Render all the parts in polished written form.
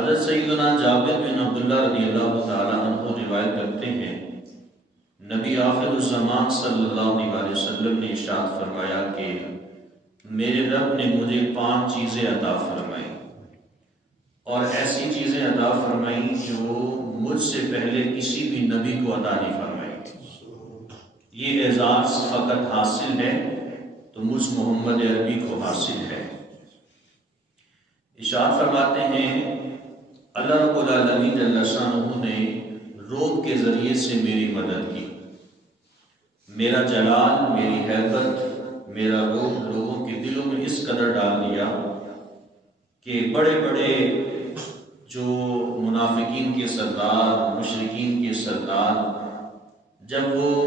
حضرت سیدنا جابر بن عبداللہ رضی اللہ تعالیٰ عنہ روایت کرتے ہیں، نبی آخر الزمان صلی اللہ علیہ وسلم نے ارشاد فرمایا کہ میرے رب نے مجھے 5 چیزیں عطا فرمائی، اور ایسی چیزیں عطا فرمائی جو مجھ سے پہلے کسی بھی نبی کو عطا نہیں فرمائی۔ یہ اعزاز فقط حاصل ہے تو مجھ محمد عربی کو حاصل ہے۔ ارشاد فرماتے ہیں اللہ رب العالمین جل شانہ نے روب کے ذریعے سے میری مدد کی، میرا جلال، میری حیبت، میرا روب لوگوں کے دلوں میں اس قدر ڈال دیا کہ بڑے بڑے جو منافقین کے سردار، مشرکین کے سردار، جب وہ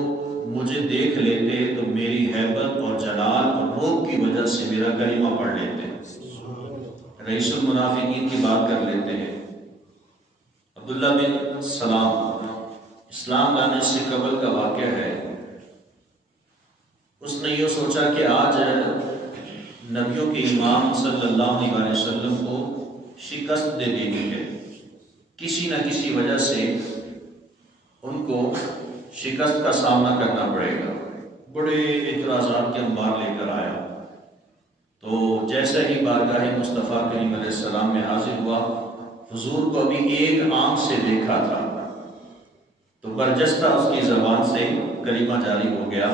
مجھے دیکھ لیتے تو میری حیبت اور جلال اور روب کی وجہ سے میرا کلمہ پڑھ لیتے، رئیس المنافقین کی بات کر لیتے ہیں۔ عبداللہ بن سلام اسلام لانے سے قبل کا واقعہ ہے، اس نے یہ سوچا کہ آج نبیوں کے امام صلی اللہ علیہ وسلم کو شکست دے دینی ہے، کسی نہ کسی وجہ سے ان کو شکست کا سامنا کرنا پڑے گا۔ بڑے اعتراضات کے انبار لے کر آیا، تو جیسا ہی بارگاہ مصطفیٰ کریم علیہ السلام میں حاضر ہوا، حضور کو ابھی ایک آنکھ سے دیکھا تھا، تو برجستہ اس کی زبان سے کلمہ جاری ہو گیا،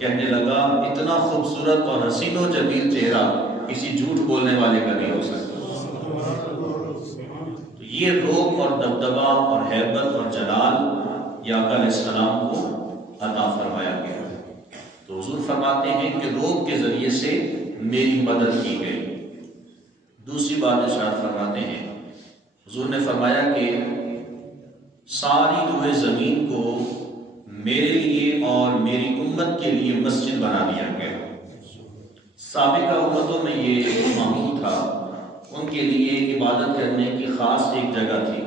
کہنے لگا اتنا خوبصورت اور حسین و جمیل چہرہ کسی جھوٹ بولنے والے کا نہیں ہو سکتا۔ تو یہ روب اور دبدبہ اور حیبت اور جلال یا آقا علیہ السلام کو عطا فرمایا گیا۔ تو حضور فرماتے ہیں کہ روب کے ذریعے سے میری مدد کی گئی۔ دوسری بات ارشاد فرماتے ہیں، حضور نے فرمایا کہ ساری روئے زمین کو میرے لیے اور میری امت کے لیے مسجد بنا دیا گیا۔ سابقہ امتوں میں یہ معمول تھا، ان کے لیے عبادت کرنے کی خاص ایک جگہ تھی،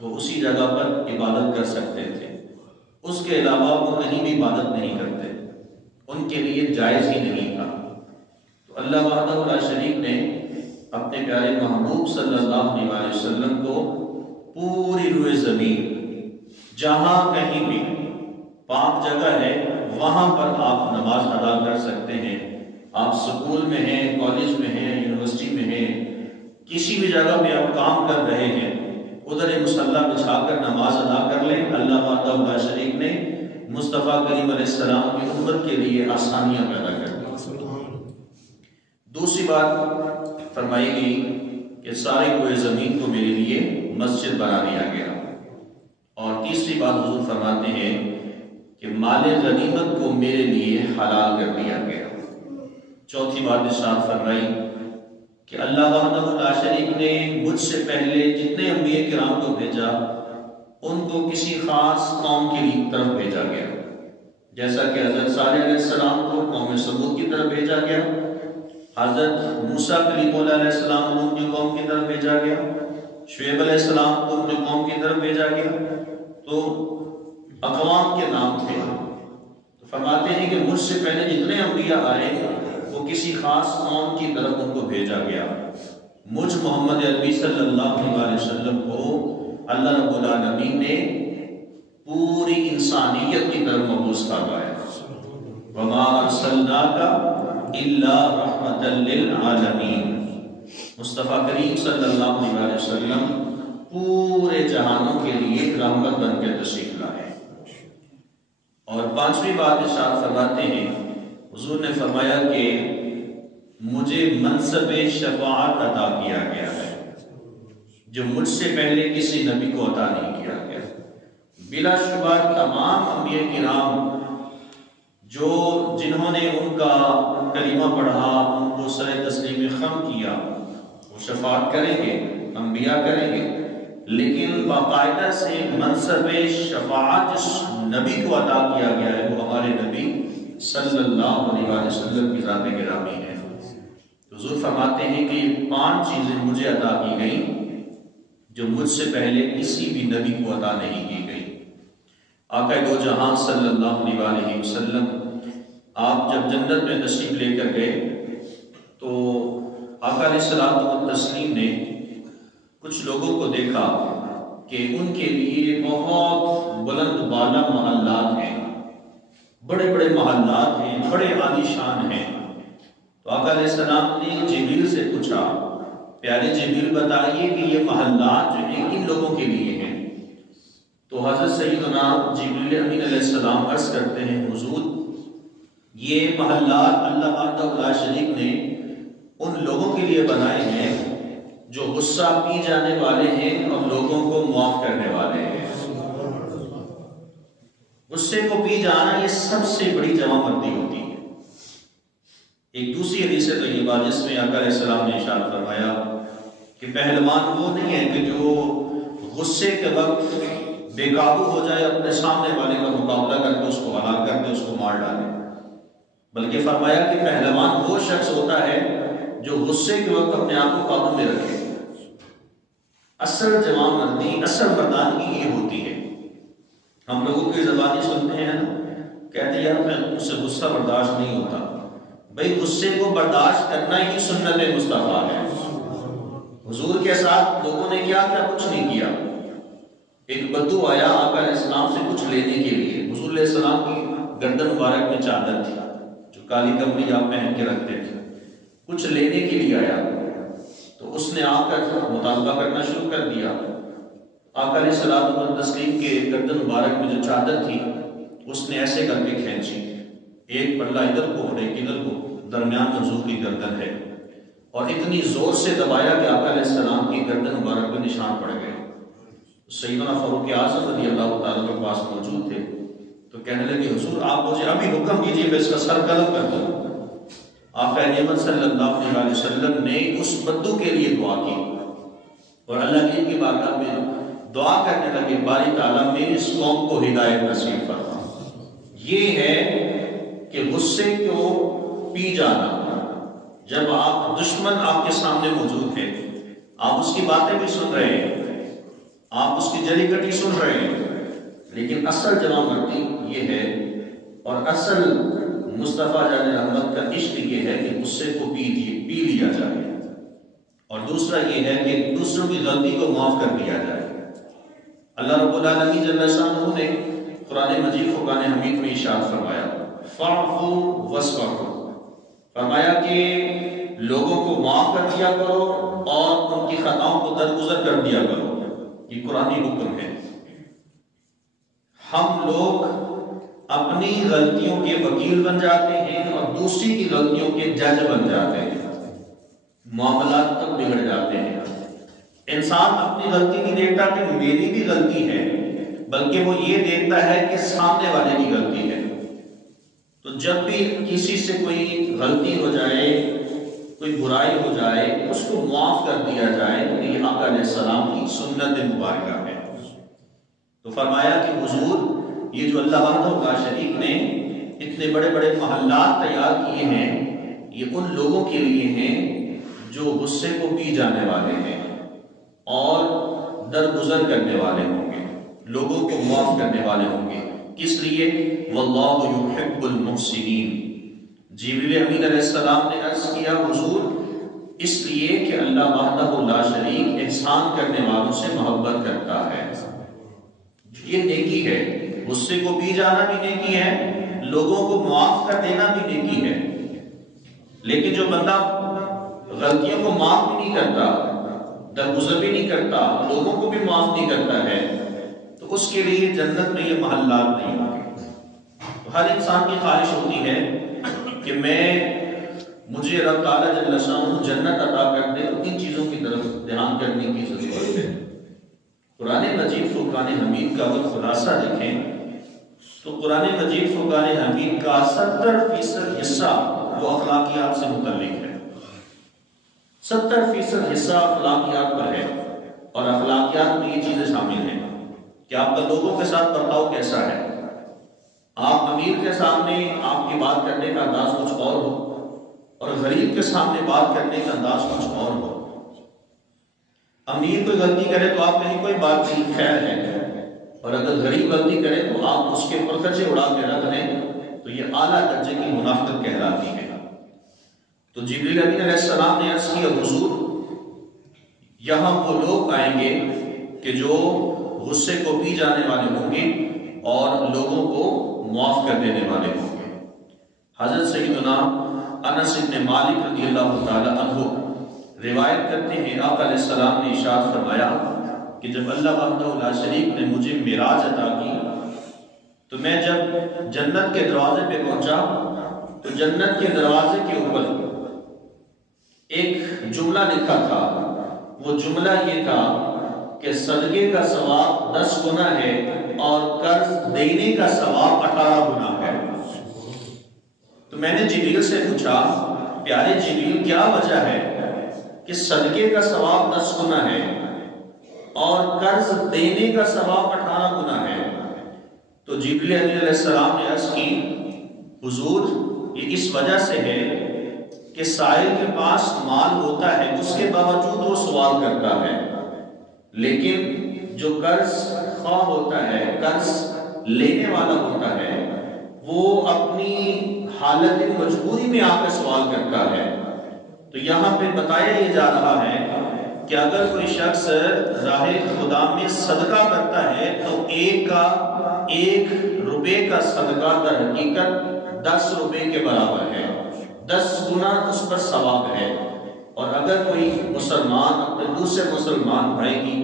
وہ اسی جگہ پر عبادت کر سکتے تھے، اس کے علاوہ وہ کہیں بھی عبادت نہیں کرتے، ان کے لیے جائز ہی نہیں تھا۔ تو اللہ وحدہ لا شریک نے اپنے پیارے محبوب صلی اللہ علیہ وسلم کو پوری روئے زمین جہاں کہیں بھی پاک جگہ ہے وہاں پر آپ نماز ادا کر سکتے ہیں۔ آپ سکول میں ہیں، کالج میں ہیں، یونیورسٹی میں ہیں، کسی بھی جگہ پہ آپ کام کر رہے ہیں، ادھر ایک مصلی بچھا کر نماز ادا کر لیں۔ اللہ وحدہ لا شریک نے مصطفیٰ کریم علیہ السلام کی امت کے لیے آسانیاں پیدا کر دی۔ دوسری بات فرمائی گئی کہ ساری کوئی زمین کو میرے لیے مسجد بنا دیا گیا۔ اور تیسری بات حضور فرماتے ہیں کہ مال غنیمت کو میرے لیے حلال کر دیا گیا۔ چوتھی بات ارشاد فرمائی کہ اللہ وحدہ لا شریک نے مجھ سے پہلے جتنے انبیاء کرام کو بھیجا ان کو کسی خاص قوم کی طرف بھیجا گیا، جیسا کہ حضرت صالح علیہ السلام کو قوم سمود کی طرف بھیجا گیا، حضرت موسیٰ کلیم اللہ علیہ السلام کو ان کی قوم کی طرف بھیجا گیا، شعیب علیہ السلام کو اپنی قوم کی طرف بھیجا گیا۔ تو اقوام کے نام تھے، تو فرماتے ہیں کہ مجھ سے پہلے جتنے انبیاء آئے وہ کسی خاص قوم کی طرف ان کو بھیجا گیا۔ مجھ محمد عربی صلی اللہ علیہ وسلم کو اللہ رب العالمین نے پوری انسانیت کی طرف مبعوث فرمایا۔ وَمَا أَرْسَلْنَاكَ إِلَّا رَحْمَةً لِلْعَالَمِينَ۔ مصطفیٰ کریم صلی اللہ علیہ وسلم پورے جہانوں کے لیے رحمت بن کے تشریف لائے۔ اور پانچویں بات ارشاد فرماتے ہیں، حضور نے فرمایا کہ مجھے منصب شفاعت عطا کیا گیا ہے جو مجھ سے پہلے کسی نبی کو عطا نہیں کیا گیا۔ بلا شبہ تمام انبیاء کرام جنہوں نے ان کا کلمہ پڑھا، ان کو سر تسلیم خم کیا، وہ شفاعت کریں گے، انبیاء کریں گے، لیکن باقاعدہ سے منصب شفاعت جس نبی کو عطا کیا گیا ہے وہ ہمارے نبی صلی اللہ علیہ وسلم کی ذات گرامی ہے۔ حضور فرماتے ہیں کہ یہ 5 چیزیں مجھے عطا کی گئیں جو مجھ سے پہلے کسی بھی نبی کو عطا نہیں کی گئی۔ آقا دو جہاں صلی اللہ علیہ وسلم آپ جب جنت میں تشریف لے کر گئے تو آقا علیہ السلام نے کچھ لوگوں کو دیکھا کہ ان کے لیے بہت بلند بالا محلات ہیں، بڑے بڑے محلات ہیں، بڑے عالی شان ہیں۔ تو آقا علیہ السلام نے جبریل سے پوچھا، پیارے جبریل بتائیے کہ یہ محلات جو ہیں کن لوگوں کے لیے ہیں؟ تو حضرت سیدنا جبریل امین علیہ السلام عرض کرتے ہیں، حضور یہ محلات اللہ وحدہ لا شریک نے ان لوگوں کے لیے بنائے ہیں جو غصہ پی جانے والے ہیں اور لوگوں کو معاف کرنے والے ہیں۔ غصے کو پی جانا یہ سب سے بڑی جوانمردی ہوتی ہے۔ ایک دوسری حدیث طیبہ جس میں آقا علیہ السلام نے ارشاد فرمایا کہ پہلوان وہ نہیں ہے کہ جو غصے کے وقت بے قابو ہو جائے، اپنے سامنے والے کا مقابلہ کر کے اس کو ہلاک کر کے اس کو مار ڈالے، بلکہ فرمایا کہ پہلوان وہ شخص ہوتا ہے جو غصے کے وقت اپنے آپ کو قابو میں رکھے۔ اصل جوانمردی، اصل مردانگی یہ ہوتی ہے۔ ہم لوگوں کی زبانی سنتے ہیں کہتے ہیں یار میں اس سے غصہ برداشت نہیں ہوتا۔ بھئی غصے کو برداشت کرنا ہی سنت مصطفیٰ ہے۔ حضور کے ساتھ لوگوں نے کیا کچھ نہیں کیا۔ ایک بدو آیا آقا علیہ السلام سے کچھ لینے کے لیے، حضور علیہ السلام کی گردن مبارک میں چادر تھی جو کالی کپڑی آپ پہن کے رکھتے تھے، کچھ لینے کے لیے آیا تو اس نے آ کر مطالبہ کرنا شروع کر دیا۔ آقا علیہ السلام و تسلیم کے گردن مبارک میں جو چادر تھی اس نے ایسے کر کے کھینچی، ایک پلہ ادھر کو اور ایک ادھر کو، درمیان میں حضور کی گردن ہے، اور اتنی زور سے دبایا کہ آقا علیہ السلام کی گردن مبارک میں نشان پڑ گئے۔ سیدنا فاروق اعظم رضی اللہ تعالیٰ کے پاس موجود تھے تو کہنے لگے حضور آپ مجھے ابھی حکم کیجیے میں اس کا سر قلم کر دوں۔ آقا نعمت صلی اللہ علیہ وسلم نے اس بدو کے لیے دعا کی اور اللہ کی بارگاہ میں دعا کرنے لگے، باری تعالیٰ میری اس قوم کو ہدایت نصیب فرما۔ یہ ہے کہ غصے کو پی جانا۔ جب آپ دشمن آپ کے سامنے موجود ہے، آپ اس کی باتیں بھی سن رہے ہیں، آپ اس کی جلی کٹی سن رہے ہیں، لیکن اصل جوانمردی یہ ہے اور اصل مصطفیٰ جان رحمت کا عشق یہ ہے کہ غصے کو پی لیا جائے، اور دوسرا یہ ہے کہ دوسروں کی غلطی کو معاف کر دیا جائے۔ اللہ رب العالمین جل شانہ نے قرآن مجید فرقان حمید میں ارشاد فرمایا فاعفوا واصفحوا، فرمایا کہ لوگوں کو معاف کر دیا کرو اور ان کی خطاؤں کو درگزر کر دیا کرو۔ یہ قرآنی حکم ہے۔ ہم لوگ اپنی غلطیوں کے وکیل بن جاتے ہیں اور دوسری کی غلطیوں کے جج بن جاتے ہیں، معاملات تک بگڑ جاتے ہیں۔ انسان اپنی غلطی نہیں دیکھتا کہ میری بھی غلطی ہے، بلکہ وہ یہ دیکھتا ہے کہ سامنے والے کی غلطی ہے۔ تو جب بھی کسی سے کوئی غلطی ہو جائے، کوئی برائی ہو جائے، اس کو معاف کر دیا جائے، تو یہ آقا علیہ السلام کی سنت مبارکہ ہے۔ تو فرمایا کہ حضور یہ جو اللہ وحدہ لا شریک نے اتنے بڑے بڑے محلات تیار کیے ہیں، یہ ان لوگوں کے لیے ہیں جو غصے کو پی جانے والے ہیں اور درگزر کرنے والے ہوں گے، لوگوں کو معاف کرنے والے ہوں گے۔ کس لیے؟ واللہ یحب المحسنین۔ جبریل امین علیہ السلام نے عرض کیا حضور اس لیے کہ اللہ وحدہ لا شریک احسان کرنے والوں سے محبت کرتا ہے۔ یہ نیکی ہے، غصے کو پی جانا بھی نیکی ہے، لوگوں کو معاف کر دینا بھی نیکی ہے۔ لیکن جو بندہ غلطیوں کو معاف بھی نہیں کرتا، درگزر بھی نہیں کرتا، لوگوں کو بھی معاف نہیں کرتا ہے، تو اس کے لیے جنت میں یہ محلات نہیں ہوں گے۔ تو ہر انسان کی خواہش ہوتی ہے کہ مجھے رب تعالیٰ جل شانہ جنت عطا کر دے، ان چیزوں کی طرف دھیان کرنے کی ضرورت ہے۔ قرآن مجید فرقان حمید کا اگر خلاصہ دیکھیں تو قرآن مجید فرقان حمید کا 70% حصہ وہ اخلاقیات سے متعلق ہے۔ 70% حصہ اخلاقیات پر ہے، اور اخلاقیات میں یہ چیزیں شامل ہیں کہ آپ کا لوگوں کے ساتھ برتاؤ کیسا ہے۔ آپ امیر کے سامنے آپ کی بات کرنے کا انداز کچھ اور ہو، اور غریب کے سامنے بات کرنے کا انداز کچھ اور ہو۔ امیر کوئی غلطی کرے تو آپ کہیں کوئی بات نہیں، خیر ہے، اور اگر غریب غلطی کرے تو آپ اس کے پرخچے اڑا کے رکھ دیں، تو یہ اعلیٰ درجے کی منافقت کہلاتی ہے۔ تو جبریل امین علیہ السلام نے عرض کیا حضور یہاں وہ لوگ آئیں گے کہ جو غصے کو پی جانے والے ہوں گے اور لوگوں کو معاف کر دینے والے ہوں گے۔ حضرت سیدنا انس بن مالک رضی اللہ تعالی عنہ روایت کرتے ہیں، آقا علیہ السلام نے ارشاد فرمایا کہ جب اللہ وحدہ لا شریک نے مجھے معراج عطا کی تو میں جب جنت کے دروازے پہ پہنچا تو جنت کے دروازے کے اوپر ایک جملہ لکھا تھا۔ وہ جملہ یہ تھا کہ صدقے کا ثواب 10 گنا ہے اور قرض دینے کا ثواب 18 گنا ہے۔ تو میں نے جبریل سے پوچھا، پیارے جبریل کیا وجہ ہے کہ صدقے کا ثواب 10 گنا ہے اور قرض دینے کا ثواب 18 گنا ہے؟ تو جبریل علیہ السلام نے عرض کی، حضور یہ اس وجہ سے ہے کہ سائل کے پاس مال ہوتا ہے، اس کے باوجود وہ سوال کرتا ہے، لیکن جو قرض خواہ ہوتا ہے، قرض لینے والا ہوتا ہے، وہ اپنی حالت مجبوری میں آ کر سوال کرتا ہے۔ تو یہاں پہ بتایا یہ جا رہا ہے کہ اگر کوئی شخص راہ خدا میں صدقہ کرتا ہے تو ایک روپے کا صدقہ در حقیقت 10 روپے کے برابر ہے، 10 گنا اس پر ثواب ہے۔ اور اگر کوئی مسلمان اپنے دوسرے مسلمان بھائی کی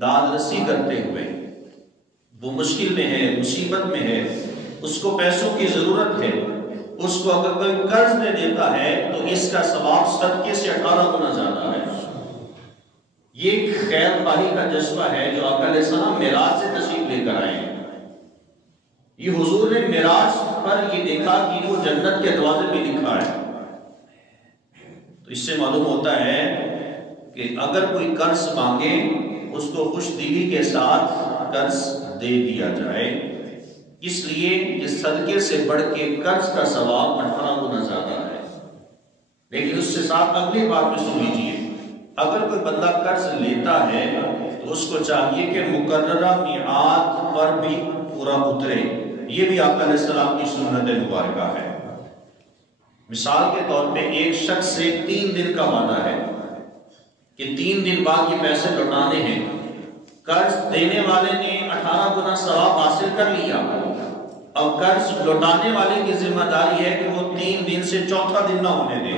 داد رسی کرتے ہوئے، وہ مشکل میں ہے، مصیبت میں ہے، اس کو پیسوں کی ضرورت ہے، اس کو اگر کوئی قرض دے دیتا ہے تو اس کا ثواب صدقے سے 18 گنا زیادہ ہے۔ یہ ایک خیر خواہی کا جذبہ ہے جو آقا علیہ السلام معراج سے تشریف لے کر آئے ہیں۔ یہ حضور نے معراج پر یہ دیکھا کہ وہ جنت کے دروازے پہ لکھا ہے۔ تو اس سے معلوم ہوتا ہے کہ اگر کوئی قرض مانگے اس کو خوش دلی کے ساتھ قرض دے دیا جائے، اس لیے کہ صدقے سے بڑھ کے قرض کا ثواب 18 گنا زیادہ ہے۔ لیکن اس سے ساتھ اگلی بات میں سن لیجیے، اگر کوئی بندہ قرض لیتا ہے تو اس کو چاہیے کہ مقررہ میعاد پر بھی پورا اترے۔ یہ بھی آقا علیہ السلام کی سنت مبارکہ ہے۔ مثال کے طور پہ ایک شخص سے 3 دن کا وعدہ ہے کہ 3 دن بعد یہ پیسے لوٹانے ہیں، قرض دینے والے نے 18 گنا ثواب حاصل کر لیا، اب قرض لوٹانے والے کی ذمہ داری ہے کہ وہ 3 دن سے چوتھا دن نہ ہونے دے،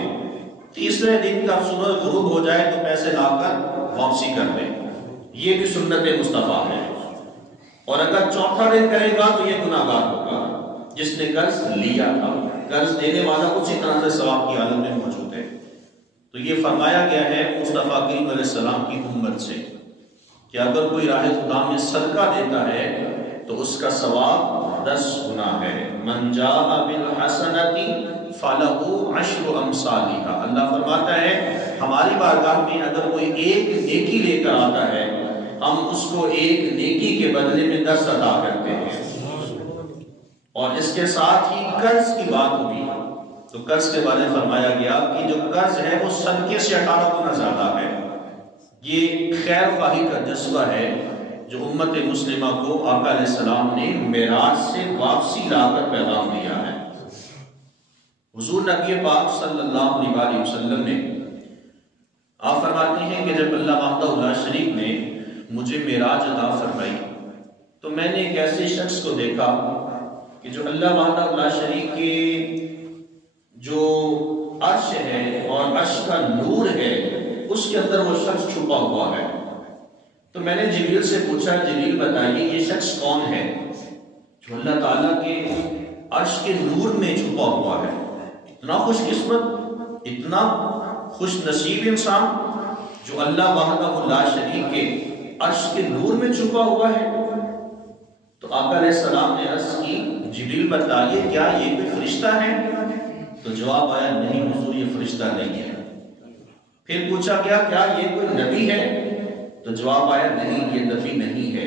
تیسرے دن کا سورج غروب ہو جائے تو پیسے لا کر واپسی کر دے۔ یہ بھی سنت مصطفیٰ ہے۔ اور اگر چوتھا دن کرے گا تو یہ گناہگار ہوگا جس نے قرض لیا تھا۔ قرض دینے والا اسی طرح سے ثواب کی حالت میں موجود ہے۔ تو یہ فرمایا گیا ہے مصطفیٰ کریم علیہ السلام کی امت سے کہ اگر کوئی راہ خدا میں صدقہ دیتا ہے تو اس کا ثواب 10 گنا ہے۔ من جاء بالحسنۃ فلہ 10 امثالھا۔ اللہ فرماتا ہے ہماری بارگاہ میں اگر کوئی ایک نیکی لے کر آتا ہے ہم اس کو ایک نیکی کے بدلے میں 10 عطا کرتے ہیں۔ اور اس کے ساتھ ہی قرض کی بات ہوئی تو قرض کے بارے میں فرمایا گیا کہ جو قرض ہے وہ صدقے سے 18 گنا زیادہ ہے۔ یہ خیر خواہی کا جذبہ ہے جو امت مسلمہ کو آقا علیہ السلام نے معراج سے واپسی لا کر پیغام دیا ہے۔ حضور نبی پاک صلی اللہ علیہ وسلم نے آپ فرماتے ہیں کہ جب اللہ وحدہ لا شریک نے مجھے معراج عطا فرمائی تو میں نے ایک ایسے شخص کو دیکھا کہ جو اللہ وحدہ لا شریک کے جو عرش ہے اور عرش کا نور ہے اس کے اندر وہ شخص چھپا ہوا ہے۔ تو میں نے جبریل سے پوچھا، جبریل بتائیے یہ شخص کون ہے جو اللہ تعالیٰ کے عرش کے نور میں چھپا ہوا ہے؟ اتنا خوش قسمت، اتنا خوش نصیب انسان جو اللہ وحدہ لا شریک کے عرش کے نور میں چھپا ہوا ہے۔ تو آقا علیہ السلام نے عرض کی، جبریل بتائیے کیا یہ کوئی فرشتہ ہے؟ تو جواب آیا نہیں حضور یہ فرشتہ نہیں ہے۔ پھر پوچھا کیا یہ کوئی نبی ہے؟ تو جواب آیا نہیں یہ نبی نہیں ہے۔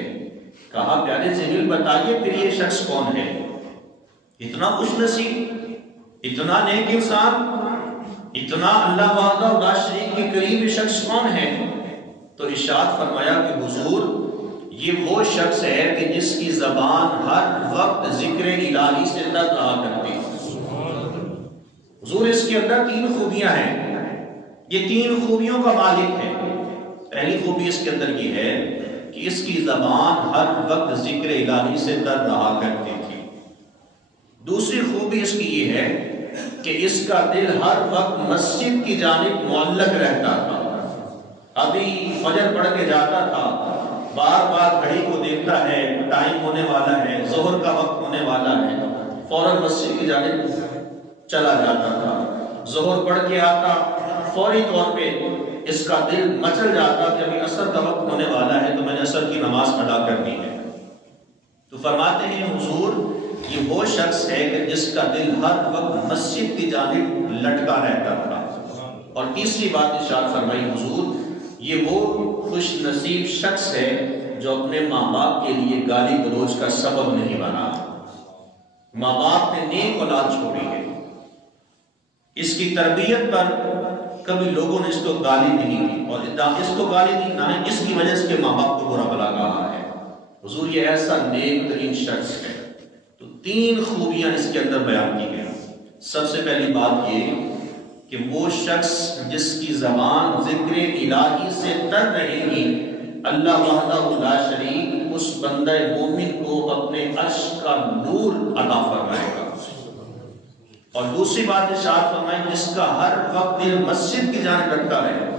کہا پیارے جبریل بتائیے پھر یہ شخص کون ہے؟ اتنا خوش نصیب، اتنا نیک انسان، اتنا اللہ وحدہ لا شریک کے قریب شخص کون ہے؟ تو ارشاد فرمایا کہ حضور یہ وہ شخص ہے کہ جس کی زبان ہر وقت ذکر الہی سے تر رہا کرتی ہے۔ حضور اس کے اندر 3 خوبیاں ہیں، یہ 3 خوبیوں کا مالک ہے۔ پہلی خوبی اس کے اندر یہ ہے کہ اس کی زبان ہر وقت ذکر الہی سے تر رہا کرتی تھی۔ دوسری خوبی اس کی یہ ہے کہ اس کا دل ہر وقت مسجد کی جانب معلق رہتا تھا۔ ابھی فجر پڑھ کے جاتا تھا، بار بار گھڑی کو دیکھتا ہے، ٹائم ہونے والا ہے، ظہر کا وقت ہونے والا ہے، فوراً مسجد کی جانب چلا جاتا تھا۔ ظہر پڑھ کے آتا، فوری طور پہ اس کا دل مچل جاتا کہ ابھی عصر کا وقت ہونے والا ہے تو میں نے عصر کی نماز ادا کرنی ہے۔ تو فرماتے ہیں حضور یہ وہ شخص ہے کہ جس کا دل ہر وقت مسجد کی جانب لٹکا رہتا تھا۔ اور تیسری بات ارشاد فرمائی حضور یہ وہ خوش نصیب شخص ہے جو اپنے ماں باپ کے لیے گالی گلوچ کا سبب نہیں بنا۔ ماں باپ نے نیک اولاد چھوڑی ہے، اس کی تربیت پر کبھی لوگوں نے اس کو گالی نہیں دی، اور اس کو گالی دی نہ اس کی وجہ سے کہ ماں باپ کو برا بھلا کہا ہے۔ حضور یہ ایسا نیک ترین شخص ہے۔ تو تین خوبیاں اس کے اندر بیان کی گئی۔ سب سے پہلی بات یہ کہ وہ شخص جس کی زبان ذکر الہی سے تر رہے گی، اللہ وحدہ لا شریک اس بندہ مومن کو اپنے عرش کا نور عطا فرمائے گا۔ اور دوسری بات ارشاد فرمائی جس کا ہر وقت دل مسجد کی جانب لٹکا رہے،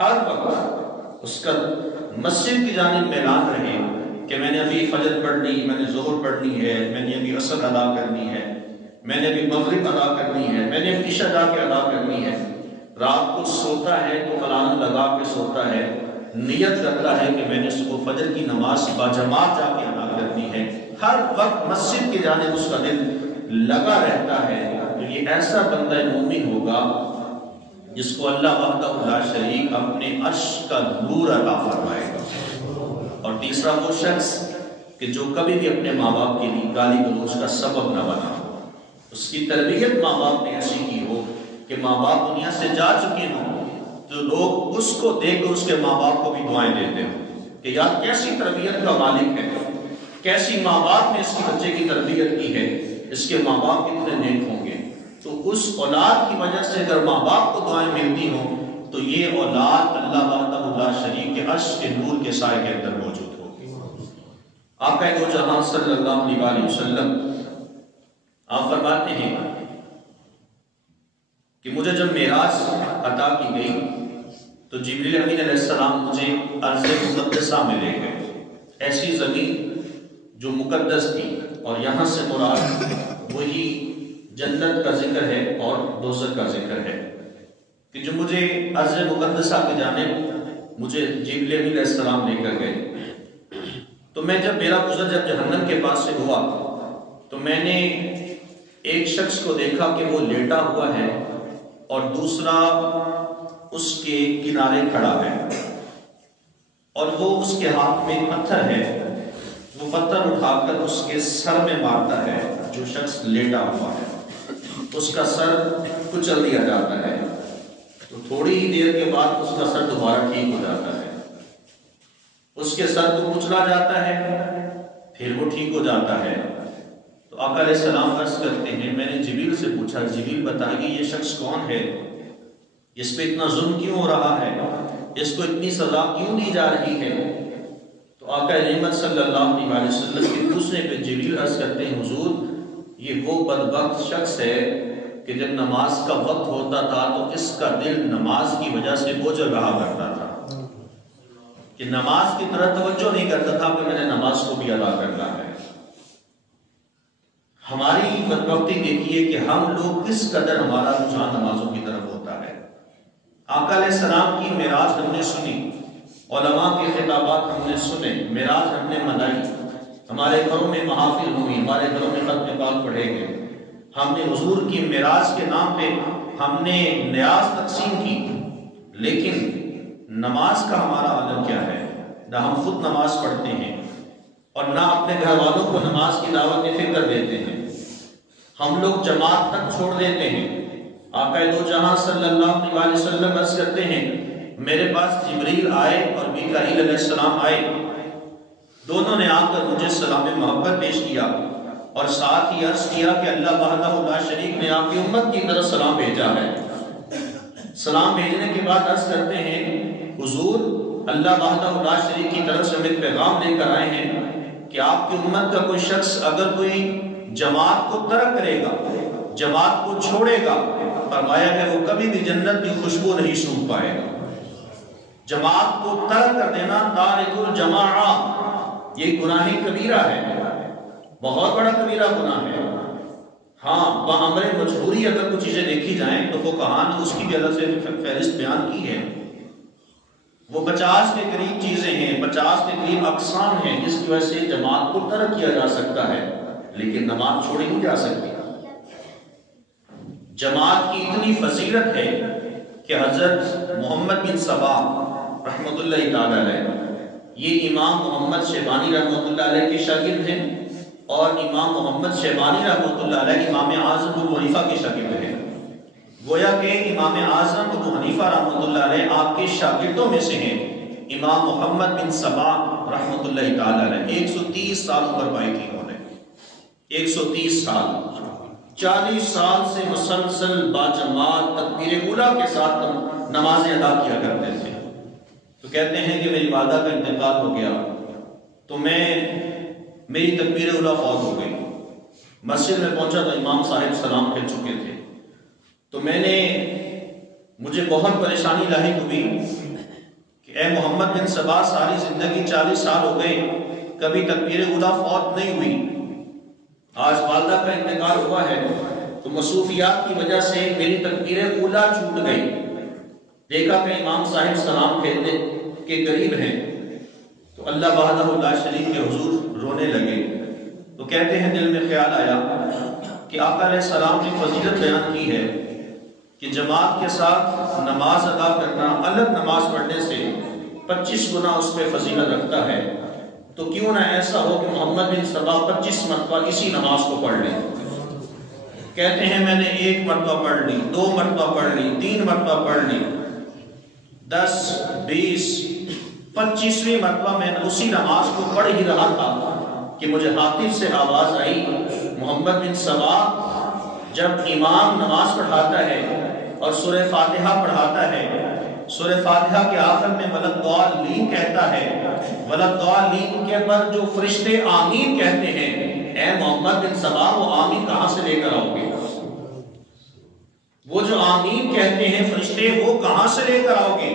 ہر وقت اس کا مسجد کی جانب میلان رہے کہ میں نے ابھی فجر پڑھنی، میں نے ظہر پڑھنی ہے، میں نے ابھی عصر ادا کرنی ہے، میں نے ابھی مغرب ادا کرنی ہے، میں نے ابھی عشاء جا کے ادا کرنی ہے۔ رات کو سوتا ہے تو الارم لگا کے سوتا ہے، نیت کرتا ہے کہ میں نے صبح فجر کی نماز باجماعت جا کے ادا کرنی ہے۔ ہر وقت مسجد کی جانب اس کا دل لگا رہتا ہے۔ تو یہ ایسا بندہ مومن ہوگا جس کو اللہ وحدہ لا شریک اپنے عرش کا نور عطا فرمائے گا۔ اور تیسرا وہ شخص کہ جو کبھی بھی اپنے ماں باپ کے لیے گالی گلوچ کا سبب نہ بنا، اس کی تربیت ماں باپ نے ایسی کی ہو کہ ماں باپ دنیا سے جا چکے ہوں تو لوگ اس کو دیکھ کر اس کے ماں باپ کو بھی دعائیں دیتے ہوں کہ یار کیسی تربیت کا مالک ہے، کیسی ماں باپ نے اس کی بچے کی تربیت کی ہے، اس کے ماں باپ کتنے نیک ہوں گے۔ تو اس اولاد کی وجہ سے اگر ماں باپ کو دعائیں ملتی ہوں تو یہ اولاد اللہ وحدہ لا شریک کے عرش کے نور کے سائے کے اندر موجود ہوگی۔ آقا دو جہاں صلی اللہ علیہ وسلم آپ فرماتے ہیں کہ مجھے جب معراج عطا کی گئی تو جبریل امین علیہ السلام مجھے ارض مقدسہ میں لے گئے، ایسی زمین جو مقدس تھی، اور یہاں سے مراد وہی جنت کا ذکر ہے اور دوزخ کا ذکر ہے کہ جو مجھے ارض مقدسہ کی جانب مجھے جبریل امین علیہ السلام لے کر گئے۔ تو میں جب میرا گزر جب جہنم کے پاس سے ہوا تو میں نے ایک شخص کو دیکھا کہ وہ لیٹا ہوا ہے اور دوسرا اس کے کنارے کھڑا ہے، اور وہ اس کے ہاتھ میں پتھر ہے، وہ پتھر اٹھا کر اس کے سر میں مارتا ہے۔ جو شخص لیٹا ہوا ہے اس کا سر کچل دیا جاتا ہے، تو تھوڑی ہی دیر کے بعد اس کا سر دوبارہ ٹھیک ہو جاتا ہے۔ اس کے سر کو کچلا جاتا ہے، پھر وہ ٹھیک ہو جاتا ہے۔ تو آقا علیہ السلام عرض کرتے ہیں میں نے جبریل سے پوچھا جبریل بتائیے یہ شخص کون ہے، اس پہ اتنا ظلم کیوں ہو رہا ہے، اس کو اتنی سزا کیوں دی جا رہی ہے؟ تو آقا رحمت صلی اللہ علیہ وسلم کے پوچھنے پہ جبریل عرض کرتے ہیں حضور یہ وہ بدبخت شخص ہے کہ جب نماز کا وقت ہوتا تھا تو اس کا دل نماز کی وجہ سے بوجھل رہا کرتا تھا، کہ نماز کی طرف توجہ نہیں کرتا تھا کہ میں نے نماز کو بھی ادا کرنا ہے۔ ہماری بدبختی دیکھیے کہ ہم لوگ کس قدر ہمارا رجحان نمازوں کی طرف ہوتا ہے۔ آقا علیہ السلام کی معراج ہم نے سنی، علماء کے خطابات ہم نے سنے، معراج ہم نے منائی، ہمارے گھروں میں محافل ہوئی، ہمارے گھروں میں ختم پاک پڑھے گئے، ہم نے حضور کی معراج کے نام پہ ہم نے نیاز تقسیم کی، لیکن نماز کا ہمارا عالم کیا ہے؟ نہ ہم خود نماز پڑھتے ہیں اور نہ اپنے گھر والوں کو نماز کی دعوت فکر دیتے ہیں، ہم لوگ جماعت تک چھوڑ دیتے ہیں۔ آقا دو جہاں صلی اللہ علیہ وسلم عرض کرتے ہیں میرے پاس جبریل آئے اور میکائیل علیہ السلام آئے، دونوں نے آ کر مجھے سلام محبت پیش کیا اور ساتھ ہی عرض کیا کہ اللہ وحدہ لا شریک نے آپ کی امت کی طرف سلام بھیجا ہے۔ سلام بھیجنے کے بعد عرض کرتے ہیں حضور اللہ وحدہ لا شریک کی طرف سے ہمیں پیغام لے کر آئے ہیں کہ آپ کی امت کا کوئی شخص اگر کوئی جماعت کو ترک کرے گا، جماعت کو چھوڑے گا، فرمایا کہ وہ کبھی بھی جنت کی خوشبو نہیں سونگھ پائے گا۔ جماعت کو ترک کر دینا، تارک الجماعہ، یہ گناہ کبیرہ ہے، بہت بڑا کبیرہ گناہ ہے۔ ہاں بامر مجبوری اگر کچھ چیزیں دیکھی جائیں تو فقہاء نے اس کی بھی الگ سے فہرست بیان کی ہے۔ وہ 50 کے قریب چیزیں ہیں، 50 کے قریب اقسام ہیں جس کی وجہ سے جماعت کو ترک کیا جا سکتا ہے، لیکن نماز چھوڑی نہیں جا سکتی۔ جماعت کی اتنی فضیلت ہے کہ حضرت محمد بن سبا رحمۃ اللہ تعالی علیہ، یہ امام محمد شیبانی رحمۃ اللہ علیہ کے شاگرد ہیں، اور امام محمد شیبانی رحمۃ اللہ علیہ امام اعظم ابو حنیفہ کے شاگرد ہیں۔ گویا کہ امام اعظم ابو حنیفہ رحمۃ اللہ علیہ آپ کے شاگردوں میں سے ہیں۔ امام محمد بن سبا رحمۃ اللہ تعالی علیہ 130 سال عمر پائی تھی انہوں نے، 130 سال، 40 سال سے مسلسل باجماعت تکبیر اولیٰ کے ساتھ نمازیں ادا کیا کرتے تھے۔ تو کہتے ہیں کہ میری والدہ کا انتقال ہو گیا تو میری تکبیر اولیٰ فوت ہو گئی۔ مسجد میں پہنچا تو امام صاحب سلام پھیر چکے تھے، تو مجھے بہت پریشانی لاحق ہوئی کہ اے محمد بن سبا، ساری زندگی 40 سال ہو گئے، کبھی تکبیر اولیٰ فوت نہیں ہوئی، آج والدہ کا انتقال ہوا ہے تو مصروفیات کی وجہ سے میری تکبیر اولیٰ چھوٹ گئی۔ دیکھا کہ امام صاحب سلام پھیرنے کے قریب ہیں تو اللہ وحدہ لا شریک کے حضور رونے لگے۔ تو کہتے ہیں دل میں خیال آیا کہ آقا علیہ السلام نے فضیلت بیان کی ہے کہ جماعت کے ساتھ نماز ادا کرنا الگ نماز پڑھنے سے 25 گنا اس پہ فضیلت رکھتا ہے، تو کیوں نہ ایسا ہو کہ محمد بن سبا 25 مرتبہ اسی نماز کو پڑھ لیں۔ کہتے ہیں میں نے 1 مرتبہ پڑھ لی، 2 مرتبہ پڑھ لی، 3 مرتبہ پڑھ لی، 10 20 25ویں مرتبہ میں اسی نماز کو پڑھ ہی رہا تھا کہ مجھے حاطب سے آواز آئی، محمد بن سبا جب امام نماز پڑھاتا ہے اور سورہ فاتحہ پڑھاتا ہے، سورہ فاتحہ کے آخر میں ولداللین کہتا ہے، ولداللین کے بعد جو فرشتے آمین کہتے ہیں، اے محمد بن سبا وہ آمین کہاں سے لے کر آؤ گے؟ وہ جو آمین کہتے ہیں فرشتے وہ کہاں سے لے کر آؤ گے؟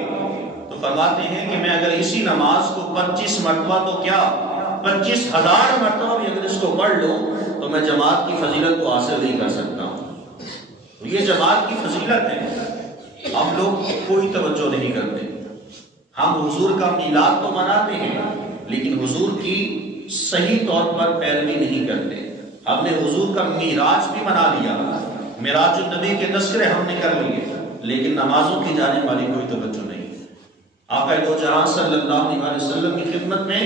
تو فرماتے ہیں کہ میں اگر اسی نماز کو 25 مرتبہ تو کیا 25,000 مرتبہ بھی اگر اس کو پڑھ لوں تو میں جماعت کی فضیلت کو حاصل نہیں کر سکتا ہوں۔ یہ جماعت کی فضیلت ہے، ہم لوگ کوئی توجہ نہیں کرتے۔ ہم حضور کا میلاد تو مناتے ہیں لیکن حضور کی صحیح طور پر پیروی نہیں کرتے۔ ہم نے حضور کا معراج بھی منا لیا، معراج النبی کے تذکرے ہم نے کر لیے، لیکن نمازوں کی جانے والی کوئی توجہ نہیں۔ آقا دو جہاں صلی اللہ علیہ وسلم کی خدمت میں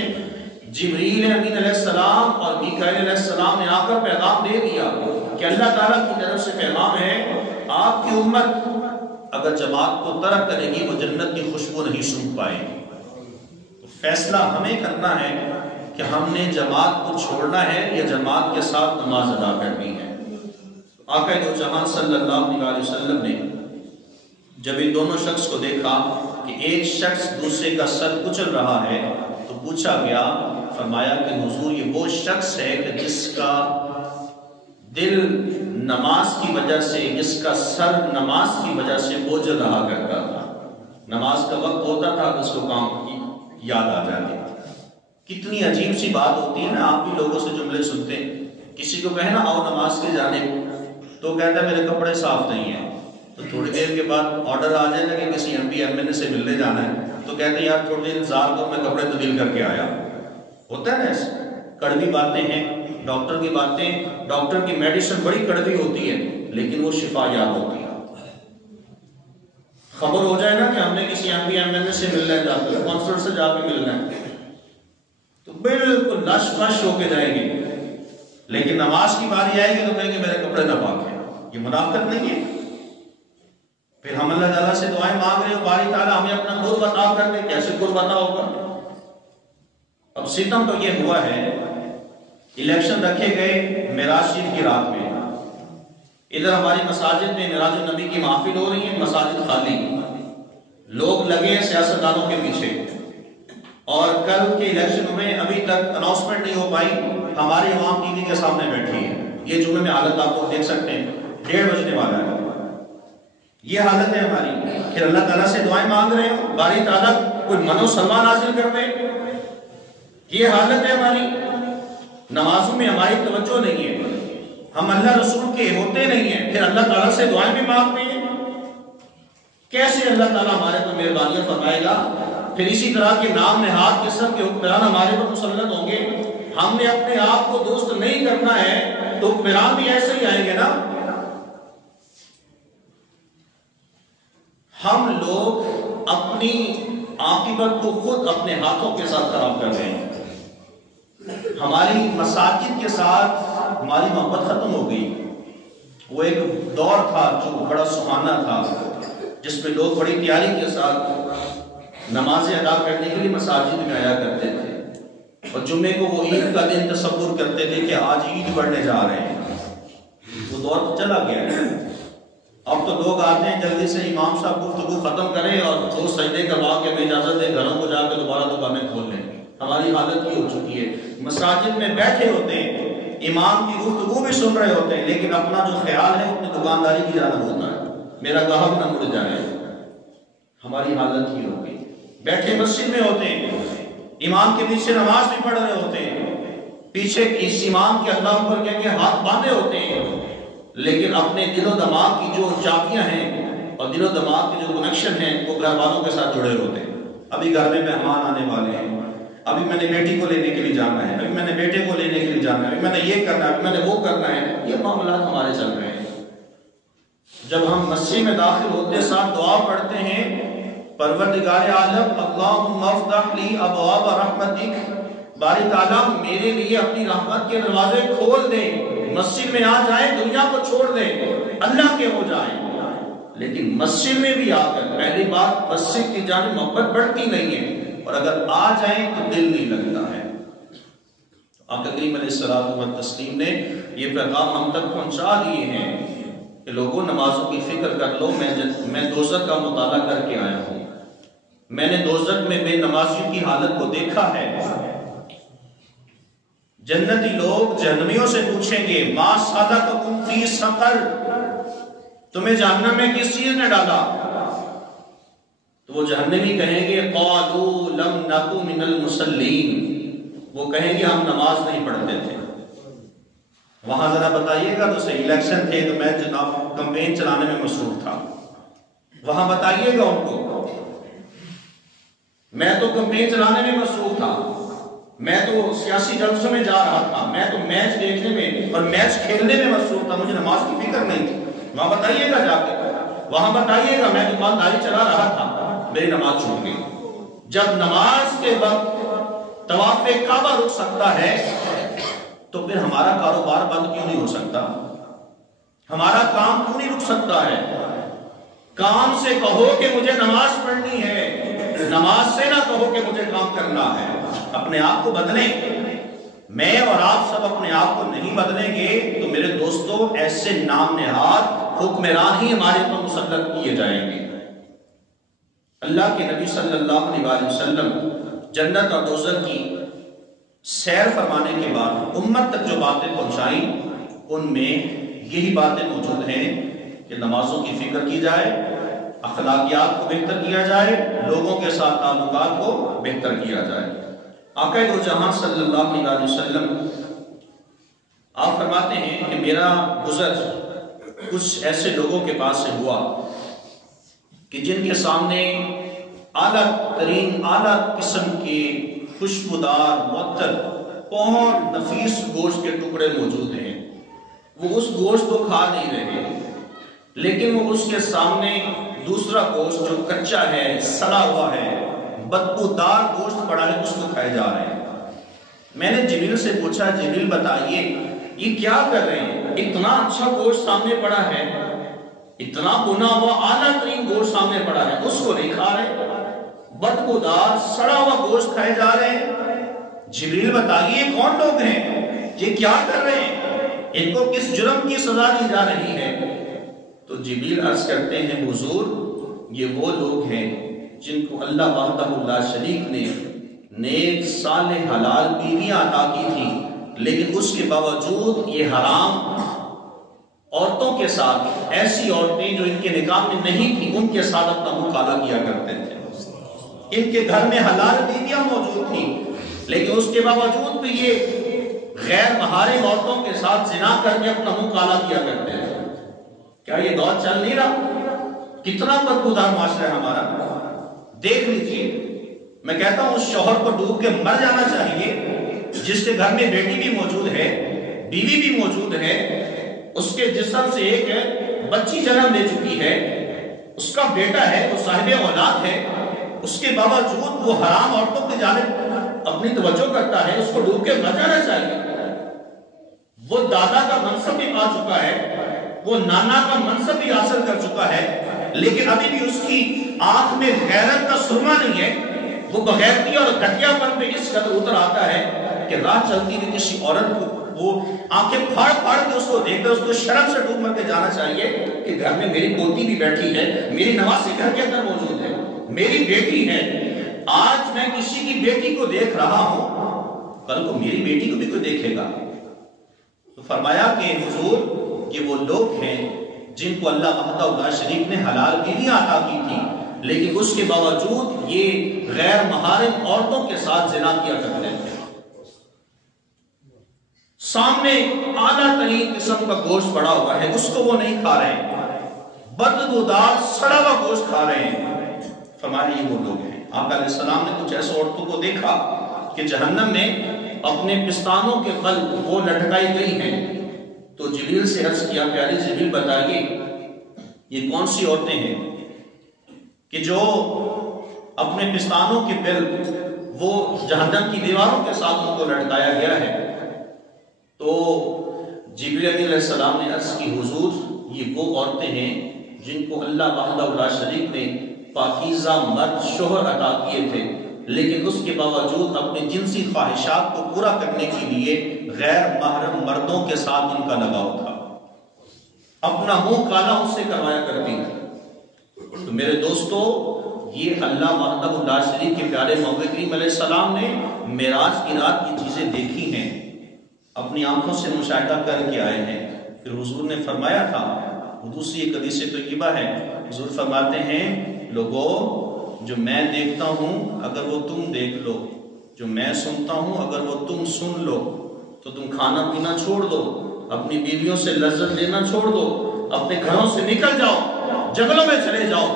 جبریل امین علیہ السلام اور میکائیل علیہ السلام نے آ کر پیغام دے دیا کہ اللہ تعالیٰ کی طرف سے پیغام ہے، آپ کی امت اگر جماعت کو ترک کرے گی وہ جنت کی خوشبو نہیں سونگھ پائے گی۔ تو فیصلہ ہمیں کرنا ہے کہ ہم نے جماعت کو چھوڑنا ہے یا جماعت کے ساتھ نماز ادا کرنی ہے۔ آقا دو جہاں صلی اللہ علیہ وسلم نے جب ان دونوں شخص کو دیکھا کہ ایک شخص دوسرے کا سر کچل رہا ہے تو پوچھا گیا، فرمایا کہ حضور یہ وہ شخص ہے کہ جس کا دل نماز کی وجہ سے، جس کا سر نماز کی وجہ سے بوجھل رہا کرتا تھا، نماز کا وقت ہوتا تھا تو اس کو کام کی یاد آ جاتی تھی۔ کتنی عجیب سی بات ہوتی ہے نا، آپ بھی لوگوں سے جملے سنتے ہیں، کسی کو کہنا آؤ نماز کے جانے تو کہتا ہے میرے کپڑے صاف نہیں ہیں، تو تھوڑی دیر کے بعد آرڈر آ جائے نا کہ کسی ایم پی ایم این اے سے ملنے جانا ہے تو کہتے ہیں یار تھوڑی دیر انتظار کرو میں کپڑے تبدیل کر کے آیا۔ ہوتا ہے نا ایسے کڑوی باتیں ہیں، ڈاکٹر کی باتیں، ڈاکٹر کی میڈیسن بڑی کڑوی ہوتی ہے لیکن وہ شفا یاب ہوتی ہے۔ خبر ہو جائے نا کہ ہم نے کسی ایم پی ایم این اے سے ملنا ہے، کونسلر سے جا کے ملنا ہے تو بالکل لش فش ہو کے جائیں گے، لیکن نماز کی باری آئے گی تو کہیں گے میرے کپڑے نہ پاک ہیں۔ یہ منافقت نہیں ہے؟ پھر ہم اللہ تعالیٰ سے دعائیں مانگ رہے ہو، باری تعالیٰ ہمیں اپنا خود بتا کر دے، کیسے خود بتا ہوگا؟ اب ستم تو یہ ہوا ہے، الیکشن رکھے گئے معراج شریف کی رات میں، ادھر ہماری مساجد میں معراج النبی کی محفل ہو رہی ہے، مساجد خالی، لوگ لگے ہیں سیاستدانوں کے پیچھے، اور کل کے الیکشن میں ابھی تک اناؤنسمنٹ نہیں ہو پائی، ہماری عوام ٹی وی کے سامنے بیٹھی ہے، یہ جمعے میں حالت آپ کو دیکھ سکتے ہیں، 1:30 بجنے والا ہے، یہ حالت ہے ہماری، پھر اللہ تعالیٰ سے دعائیں مانگ رہے ہیں، باری تعالیٰ کوئی منو سلمان حاصل کر دے، یہ حالت ہے ہماری، نمازوں میں ہماری توجہ نہیں ہے، ہم اللہ رسول کے ہوتے نہیں ہیں، پھر اللہ تعالیٰ سے دعائیں بھی مانگتے ہیں، کیسے اللہ تعالیٰ ہمارے پر مہربانیاں فرمائے گا؟ پھر اسی طرح کے نام نہاد قسم کے حکمران ہمارے پر مسلط ہوں گے، ہم نے اپنے آپ کو درست نہیں کرنا ہے تو حکمران بھی ایسے ہی آئیں گے نا۔ ہم لوگ اپنی عاقبت کو خود اپنے ہاتھوں کے ساتھ خراب کر رہے ہیں، ہماری مساجد کے ساتھ ہماری محبت ختم ہو گئی، وہ ایک دور تھا جو بڑا سہانا تھا، جس میں لوگ بڑی تیاری کے ساتھ نمازیں ادا کرنے کے لیے مساجد میں آیا کرتے تھے، اور جمعے کو وہ عید کا دن تصور کرتے تھے کہ آج عید پڑھنے جا رہے ہیں، وہ دور تو چلا گیا ہے۔ اب تو لوگ آتے ہیں جلدی سے امام صاحب گفتگو ختم کریں اور دو سجدے کروا کے ہمیں اجازت دیں، گھروں کو جا کے دوبارہ دکانیں کھول لیں، ہماری حالت یہ ہو چکی ہے، مساجد میں بیٹھے ہوتے ہیں، امام کی گفتگو بھی سن رہے ہوتے ہیں، لیکن اپنا جو خیال ہے اپنی دکانداری کی جانب ہوتا ہے، میرا گاہک نہ مڑ جائے، ہماری حالت یہ ہو گئی۔ بیٹھے مسجد میں ہوتے ہیں، امام کے پیچھے نماز بھی پڑھ رہے ہوتے ہیں، پیچھے اس امام کے اللہ پر کہہ کے ہاتھ باندھے ہوتے ہیں، لیکن اپنے دل و دماغ کی جو چابیاں ہیں اور دل و دماغ کے جو کنیکشن ہیں وہ گھر والوں کے ساتھ جڑے ہوتے ہیں۔ ابھی گھر میں مہمان آنے والے ہیں، ابھی میں نے بیٹی کو لینے کے لیے جانا ہے، ابھی میں نے بیٹے کو لینے کے لیے جانا ہے، ابھی میں نے یہ کرنا ہے، ابھی میں نے وہ کرنا ہے، یہ معاملات ہمارے چل رہے ہیں۔ جب ہم مسجد میں داخل ہوتے ساتھ دعا پڑھتے ہیں، پروردگار عالم اللہم افتح لی ابواب رحمتک، باری تعالیٰ میرے لیے اپنی رحمت کے دروازے کھول دے، مسجد میں آ جائیں، دنیا کو چھوڑ دیں، اللہ کے ہو جائیں، لیکن مسجد میں بھی آ کر پہلی بات مسجد کی جانب محبت بڑھتی نہیں ہے، اور اگر آ جائیں تو دل نہیں لگتا ہے۔ آقا کریم علیہ الصلوۃ والتسلیم نے یہ پیغام ہم تک پہنچا دیے ہیں کہ لوگوں نمازوں کی فکر کر لو، میں دوزخ کا مطالعہ کر کے آیا ہوں، میں نے دوزخ میں بے نمازیوں کی حالت کو دیکھا ہے۔ جنتی لوگ جہنمیوں سے پوچھیں گے ما سلککم فی سقر، تمہیں جہنم میں کس چیز نے ڈالا؟ تو وہ جہنمی کہیں گے قالوا لم نک من المصلین، وہ کہیں گے ہم نماز نہیں پڑھتے تھے۔ وہاں ذرا بتائیے گا تو صحیح، الیکشن تھے تو میں جناب کمپین چلانے میں مصروف تھا، وہاں بتائیے گا ان کو، میں تو کمپین چلانے میں مصروف تھا، میں تو سیاسی جلسوں میں جا رہا تھا، میں تو میچ دیکھنے میں اور میچ کھیلنے میں مصروف تھا، مجھے نماز کی فکر نہیں تھی۔ وہاں بتائیے گا جا کے، وہاں بتائیے گا میں دکانداری چلا رہا تھا، میری نماز چھوٹ گئی۔ جب نماز کے وقت طواف کعبہ رک سکتا ہے تو پھر ہمارا کاروبار بند کیوں نہیں ہو سکتا؟ ہمارا کام کیوں نہیں رک سکتا ہے؟ کام سے کہو کہ مجھے نماز پڑھنی ہے، نماز سے نہ کہو کہ مجھے کام کرنا ہے۔ اپنے آپ کو بدلیں، میں اور آپ سب اپنے آپ کو نہیں بدلیں گے تو میرے دوستوں ایسے نام نہاد حکمران ہی ہمارے پر مسلط کیے جائیں گے۔ اللہ کے نبی صلی اللہ علیہ وسلم جنت اور دوزخ کی سیر فرمانے کے بعد امت تک جو باتیں پہنچائیں ان میں یہی باتیں موجود ہیں کہ نمازوں کی فکر کی جائے، اخلاقیات کو بہتر کیا جائے، لوگوں کے ساتھ تعلقات کو بہتر کیا جائے۔ آقا دو جہاں صلی اللہ علیہ وسلم آپ فرماتے ہیں کہ میرا گزر کچھ ایسے لوگوں کے پاس سے ہوا کہ جن کے سامنے اعلیٰ ترین اعلیٰ قسم کے خوشبودار معطر بہت نفیس گوشت کے ٹکڑے موجود ہیں، وہ اس گوشت کو کھا نہیں رہے، لیکن وہ اس کے سامنے دوسرا گوشت جو کچا ہے، سڑا ہوا ہے، بدبودار گوشت پڑا ہے، اس کو کھائے جا رہے ہیں۔ میں نے جبریل سے پوچھا جبریل بتائیے یہ کیا کر رہے ہیں؟ اتنا اچھا گوشت سامنے پڑا ہے، اتنا بنا ہوا اعلیٰ ترین گوشت سامنے پڑا ہے، اس کو نہیں کھا رہے، بدبودار سڑا ہوا گوشت کھائے جا رہے ہیں۔ جبریل بتائیے کون لوگ ہیں، یہ کیا کر رہے ہیں، ان کو کس جرم کی سزا دی جا رہی ہے؟ تو جبریل عرض کرتے ہیں حضور یہ وہ لوگ ہیں جن کو اللہ وحدہ لا شریک نے نیک صالح حلال بیویاں عطا کی تھی، لیکن اس کے باوجود یہ حرام عورتوں کے ساتھ، ایسی عورتیں جو ان کے نکاح میں نہیں تھی، ان کے ساتھ اپنا منہ کالا کیا کرتے تھے۔ ان کے گھر میں حلال بیویاں موجود تھیں، لیکن اس کے باوجود بھی یہ غیر محارم عورتوں کے ساتھ زنا کر کے اپنا منہ کالا کیا کرتے ہیں۔ کیا یہ دور چل نہیں رہا؟ کتنا بدبودار معاشرہ ہے ہمارا۔ دیکھ لیجیے، میں کہتا ہوں اس شوہر کو ڈوب کے مر جانا چاہیے جس کے گھر میں بیٹی بھی موجود ہے، بیوی بھی موجود ہے، اس کے جسم سے ایک بچی جنم لے چکی ہے، اس کا بیٹا ہے، وہ صاحب اولاد ہے، اس کے باوجود وہ حرام عورتوں کی جانب اپنی توجہ کرتا ہے، اس کو ڈوب کے مر جانا چاہیے۔ وہ دادا کا منصب بھی پا چکا ہے، وہ نانا کا منصب بھی حاصل کر چکا ہے، لیکن ابھی بھی اس کی آنکھ میں غیرت کا سرما نہیں ہے۔ وہ بغیرتی اور گھٹیا پن پہ اس قدر اتر آتا ہے کہ راہ چلتی ہوئی کسی عورت کو وہ آنکھیں پھاڑ پھاڑ کے اس کو دیکھتا ہے، اس کو شرم سے ڈوب مر کے جانا چاہیے کہ گھر میں میری پوتی بھی بیٹھی ہے، میری نواسی گھر کے اندر موجود ہے، میری بیٹی ہے۔ آج میں کسی کی بیٹی کو دیکھ رہا ہوں، کل کو میری بیٹی کو بھی کوئی دیکھے گا۔ تو فرمایا کہ حضور یہ وہ لوگ ہیں جن کو اللہ وحدہ لا شریک نے حلال بیویاں عطا کی تھی، لیکن اس کے باوجود یہ غیر محارم عورتوں کے ساتھ زنا کیا کرتے تھے۔ سامنے اعلیٰ ترین قسم کا گوشت پڑا ہوا ہے، اس کو وہ نہیں کھا رہے، بدبودار سڑا ہوا گوشت کھا رہے ہیں۔ فرمایا یہ وہ لوگ ہیں۔ آقا علیہ السلام نے کچھ ایسے عورتوں کو دیکھا کہ جہنم میں اپنے پستانوں کے بل وہ لٹکائی گئی ہیں، تو جبریل سے عرض کیا، پیارے جبریل بتائیے یہ کون سی عورتیں ہیں کہ جو اپنے پستانوں کے بل وہ جہنم کی دیواروں کے ساتھ ان کو لٹکایا گیا ہے؟ تو جبریل علیہ السلام نے عرض کی، حضور یہ وہ عورتیں ہیں جن کو اللہ وحدہ لا شریک نے پاکیزہ مرد شوہر عطا کیے تھے، لیکن اس کے باوجود اپنے جنسی خواہشات کو پورا کرنے کے لیے غیر محرم مردوں کے ساتھ ان کا لگاؤ تھا، اپنا منہ کالا اس سے کروایا کرتی تھی۔ تو میرے دوستو، یہ اللہ وحدہ لا شریک کے پیارے مولا کریم علیہ السلام نے معراج کی رات کی چیزیں دیکھی ہیں، اپنی آنکھوں سے مشاہدہ کر کے آئے ہیں۔ پھر حضور نے فرمایا تھا، دوسری ایک حدیث طیبہ ہے، حضور فرماتے ہیں، لوگوں جو میں دیکھتا ہوں اگر وہ تم دیکھ لو، جو میں سنتا ہوں اگر وہ تم سن لو، تو تم کھانا پینا چھوڑ دو، اپنی بیویوں سے لذت لینا چھوڑ دو، اپنے گھروں سے نکل جاؤ، جنگلوں میں چلے جاؤ،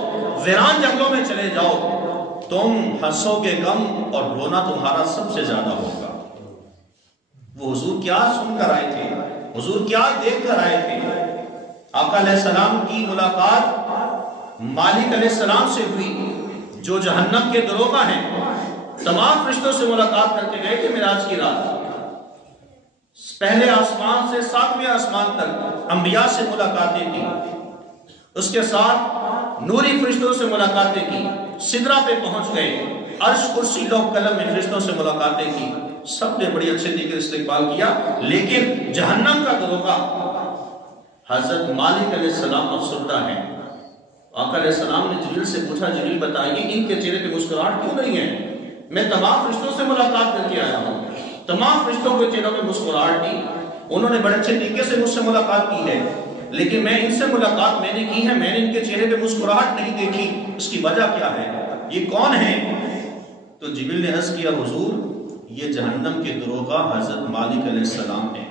ویران جنگلوں میں چلے جاؤ، تم ہنسو گے کم اور رونا تمہارا سب سے زیادہ ہوگا۔ وہ حضور کیا سن کر آئے تھے، حضور کیا دیکھ کر آئے تھے؟ آقا علیہ السلام کی ملاقات مالک علیہ السلام سے ہوئی، جو جہنم کے دروغہ ہیں، تمام فرشتوں سے ملاقات کرتے گئے تھے معراج کی رات۔ پہلے آسمان سے 7ویں آسمان تک انبیاء سے ملاقاتیں کی، اس کے ساتھ نوری فرشتوں سے ملاقاتیں کی، سدرہ پہ پہنچ گئے، عرش کرسی لوح قلم میں فرشتوں سے ملاقاتیں کی، سب نے بڑی اچھے طریقے سے استقبال کیا، لیکن جہنم کا دروغہ حضرت مالک علیہ السلام افسردہ ہیں۔ آقا علیہ السلام نے جبریل سے پوچھا، جبریل بتائیے ان کے چہرے پہ مسکراہٹ کیوں نہیں ہے؟ میں تمام فرشتوں سے ملاقات کر کے آیا ہوں، تمام فرشتوں کے چہروں پہ مسکراہٹ تھی، انہوں نے بڑے اچھے طریقے سے مجھ سے ملاقات کی ہے، لیکن میں ان سے ملاقات میں نے کی ہے، میں نے ان کے چہرے پہ مسکراہٹ نہیں دیکھی، اس کی وجہ کیا ہے؟ یہ کون ہے؟ تو جبریل نے عرض کیا، حضور یہ جہنم کے دروغہ حضرت مالک علیہ السلام ہیں۔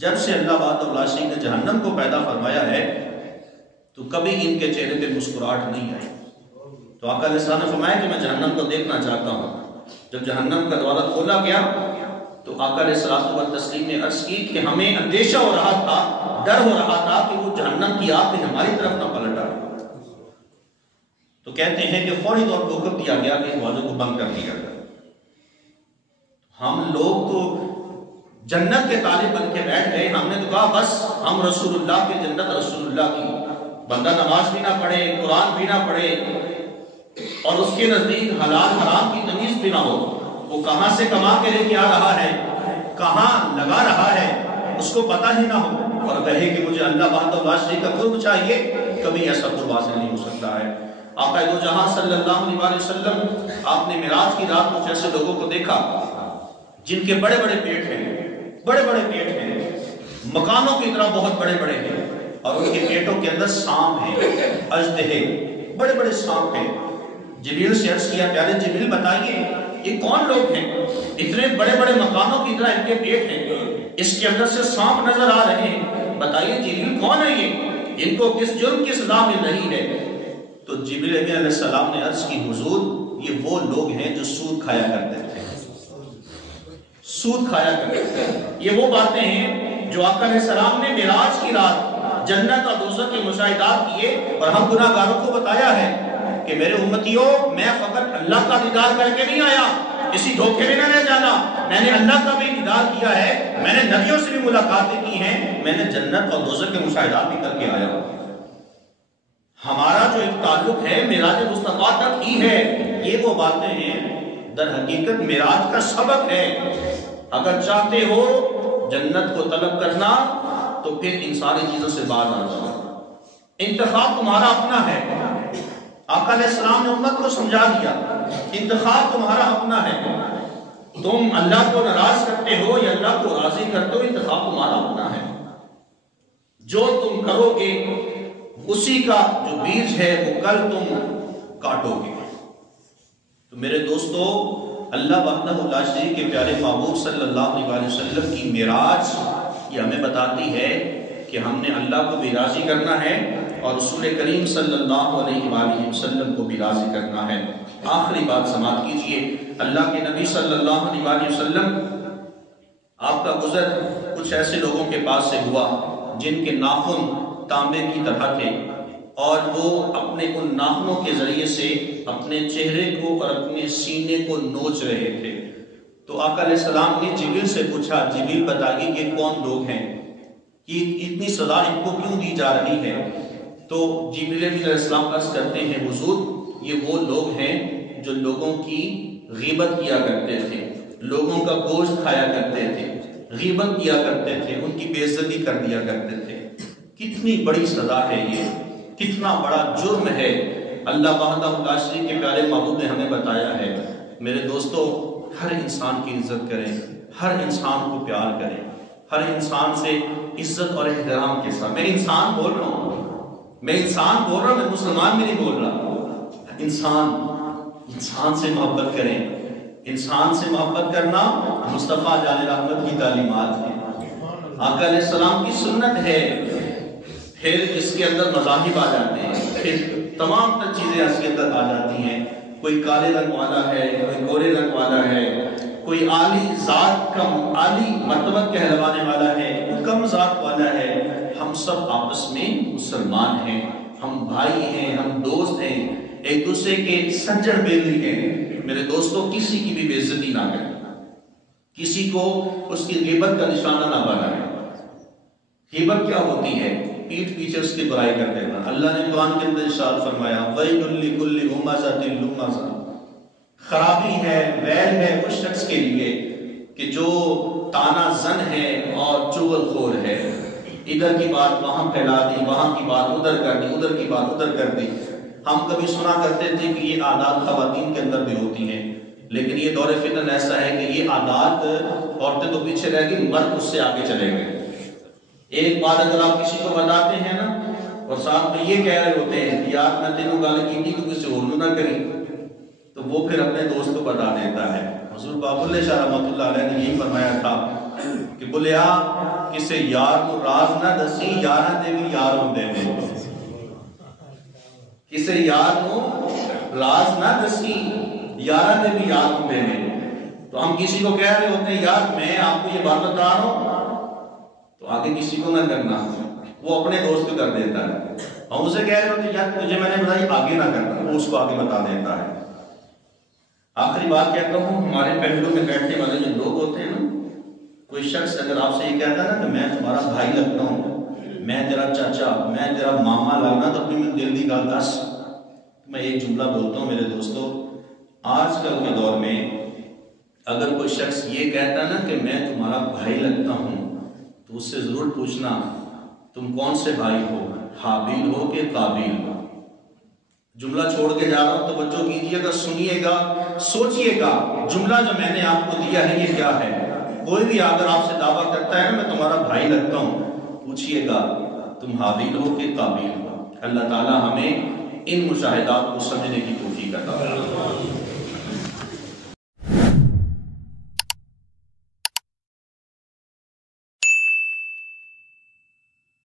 جب سے اللہ وحدہ لا شریک نے جہنم کو پیدا فرمایا ہے تو کبھی ان کے چہرے پہ مسکراہٹ نہیں آئی۔ تو آقا علیہ السلام نے فرمایا کہ میں جہنم کو دیکھنا چاہتا ہوں۔ جب جہنم کا دروازہ کھولا گیا تو آقا علیہ السلام و تسلیم نے عرض کی کہ ہمیں اندیشہ ہو رہا تھا، ڈر ہو رہا تھا کہ وہ جہنم کی آگ میں ہماری طرف نہ پلٹ آئے۔ تو کہتے ہیں کہ فوری طور پر حکم دیا گیا کہ دروازے کو بند کر دیا گیا۔ ہم لوگ تو جنت کے طالب بن کے بیٹھ گئے، ہم نے تو کہا بس ہم رسول اللہ کی جنت، رسول اللہ کی، بندہ نماز بھی نہ پڑھے، قرآن بھی نہ پڑھے، اور اس کے نزدیک حلال حرام کی تمیز بھی نہ ہو، وہ کہاں سے کما کے لے کے آ رہا ہے، کہاں لگا رہا ہے، اس کو پتہ ہی نہ ہو، اور کہے کہ مجھے اللہ وحدہ لا شریک کا قرب چاہیے، کبھی ایسا قرب حاصل نہیں ہو سکتا ہے۔ آقا دو جہاں صلی اللہ علیہ وسلم آپ نے معراج کی رات کچھ ایسے لوگوں کو دیکھا جن کے بڑے بڑے پیٹ ہیں، مکانوں کی طرح بہت بڑے بڑے ہیں، اور ان کے پیٹوں کے اندر سانپ ہیں، اژدہے، بڑے بڑے سانپ ہیں۔ جبریل سے عرض کیا پیارے جبریل بتائیے یہ کون لوگ ہیں؟ اتنے بڑے بڑے مکانوں کی طرح ان کے پیٹ ہیں، اس کے اندر سے سانپ نظر آ رہے ہیں، بتائیے جبریل کون ہے یہ؟ ان کو کس جرم کی سزا مل رہی ہے؟ تو جبریل علیہ السلام نے عرض کی حضور یہ وہ لوگ ہیں جو سود کھایا کرتے تھے، سود کھایا کرتے تھے۔ یہ وہ باتیں ہیں جو آقا علیہ السلام نے معراج کی رات جنت اور دوزخ کے مشاہدات کیے اور ہم گناہ گاروں کو بتایا ہے کہ میرے امتیوں میں فقط اللہ کا دیدار کر کے نہیں آیا، کسی دھوکے میں نہ جانا، میں نے اللہ کا بھی دیدار کیا ہے، میں نے نبیوں سے بھی ملاقاتیں کی ہیں، میں نے جنت اور دوزخ کے مشاہدات بھی کر کے آیا ہوں۔ ہمارا جو ایک تعلق ہے معراج مصطفیٰ تک ہی ہے۔ یہ وہ باتیں ہیں در حقیقت معراج کا سبق ہے۔ اگر چاہتے ہو جنت کو طلب کرنا تو پھر ان ساری چیزوں سے باز آ جاؤ، انتخاب تمہارا اپنا ہے۔ آقا علیہ السلام نے امت کو سمجھا دیا انتخاب تمہارا اپنا ہے، تم اللہ کو ناراض کرتے ہو یا اللہ کو راضی کرتے ہو، انتخاب تمہارا اپنا ہے۔ جو تم کرو گے اسی کا جو بیج ہے وہ کل تم کاٹو گے۔ تو میرے دوستو، اللہ وحدہ لا شریک کے پیارے محبوب صلی اللہ علیہ وسلم کی معراج یہ ہمیں بتاتی ہے کہ ہم نے اللہ کو بھی راضی کرنا ہے اور رسول کریم صلی اللہ علیہ وآلہ وسلم کو بھی راضی کرنا ہے۔ آخری بات سماعت کیجئے، اللہ کے نبی صلی اللہ علیہ وآلہ وسلم آپ کا گزر کچھ ایسے لوگوں کے پاس سے ہوا جن کے ناخن تانبے کی طرح تھے اور وہ اپنے ان ناخنوں کے ذریعے سے اپنے چہرے کو اور اپنے سینے کو نوچ رہے تھے۔ تو آقا علیہ السلام نے جبریل سے پوچھا جبریل بتائیے یہ کون لوگ ہیں، یہ اتنی سزا ان کو کیوں دی جا رہی ہے؟ تو جبریل علیہ السلام عرض کرتے ہیں حضور یہ وہ لوگ ہیں جو لوگوں کی غیبت کیا کرتے تھے، لوگوں کا گوشت کھایا کرتے تھے، غیبت کیا کرتے تھے، ان کی بے عزتی کر دیا کرتے تھے۔ کتنی بڑی سزا ہے یہ، کتنا بڑا جرم ہے، اللہ وحدہ لا شریک کے پیارے محبوب نے ہمیں بتایا ہے۔ میرے دوستو، ہر انسان کی عزت کریں، ہر انسان کو پیار کریں، ہر انسان سے عزت اور احترام کے ساتھ۔ میں انسان بول رہا ہوں، میں مسلمان بھی نہیں بول رہا، انسان سے محبت کریں۔ انسان سے محبت کرنا مصطفیٰ جان رحمت کی تعلیمات ہے، آقا علیہ السلام کی سنت ہے۔ پھر اس کے اندر مذاہب آ جاتے ہیں، پھر تمام تر چیزیں اس کے اندر آ جاتی ہیں۔ کوئی کالے رنگ والا ہے، کوئی گورے رنگ والا ہے، کوئی عالی ذات کا عالی مرتبہ کہلوانے والا ہے، کوئی کم ذات والا ہے۔ ہم سب آپس میں مسلمان ہیں، ہم بھائی ہیں، ہم دوست ہیں، ایک دوسرے کے سجڑ بیلی ہیں۔ میرے دوستوں، کسی کی بھی بے عزتی نہ کریں، کسی کو اس کی غیبت کا نشانہ نہ بنائیں۔ غیبت کیا ہوتی ہے؟ پیٹھ پیچھے اس کی برائی کر دینا۔ اللہ نے قرآن کے اندر ارشاد فرمایا وَيْلٌ لِكُلِّ هُمَزَةٍ لُمَزَةٍ، خرابی ہے، ویل ہے اس شخص کے لیے کہ جو تانا زن ہے اور چغل خور ہے، ادھر کی بات وہاں پھیلا دی، وہاں کی بات ادھر کر دی، ادھر کی بات ادھر کر دی۔ ہم کبھی سنا کرتے تھے کہ یہ عادات خواتین کے اندر بھی ہوتی ہیں، لیکن یہ دور فتن ایسا ہے کہ یہ عادات عورتیں تو پیچھے رہ گئی، مرد اس سے آگے چلے گئے۔ ایک بات اگر آپ کسی کو بتاتے ہیں نا اور ساتھ میں یہ کہہ رہے ہوتے ہیں کہ یار میں تینوں گال کی تھی تو کسی اور نہ کری، تو وہ پھر اپنے دوست کو بتا دیتا ہے۔ حضور باب اللہ شاہ رحمۃ اللہ علیہ نے یہی فرمایا تھا کہ بولیا کسے یار کو راز نہ دسی، یاراں دے بھی یار ہوندے نے۔ کسے یار کو راز نہ دسی، یاراں دے بھی یار ہوندے نے۔ تو ہم کسی کو کہہ رہے ہوتے ہیں یار میں آپ کو یہ بات بتا رہا ہوں، تو آگے کسی کو نہ کرنا، وہ اپنے دوست کو کر دیتا ہے۔ ہم اسے کہہ رہے ہوتے ہیں یار تجھے میں نے بتائی آگے نہ کرنا، وہ اس کو آگے بتا دیتا ہے۔ آخری بات کہتا ہوں، ہمارے پہلو میں بیٹھنے والے جو لوگ ہوتے ہیں نا، کوئی شخص اگر آپ سے یہ کہتا ہے نا کہ میں تمہارا بھائی لگتا ہوں، میں تیرا چاچا، میں تیرا ماما لگنا، تو اپنی میں دل دی گال دس۔ میں ایک جملہ بولتا ہوں میرے دوستو، آج کل کے دور میں اگر کوئی شخص یہ کہتا ہے نا کہ میں تمہارا بھائی لگتا ہوں، تو اس سے ضرور پوچھنا تم کون سے بھائی ہو، حابیل ہو کہ قابیل ہو؟ جملہ چھوڑ کے جا رہا ہوں، توجہ کیجیے گا، سنیے گا، سوچئے گا جملہ جو میں نے آپ کو دیا ہے یہ کیا ہے۔ کوئی بھی اگر آپ سے دعویٰ کرتا ہے نا میں تمہارا بھائی لگتا ہوں، پوچھئے گا تم حابیل ہو کہ قابیل ہو۔ اللہ تعالی ہمیں ان مشاہدات کو سمجھنے کی توفیق عطا فرمائے۔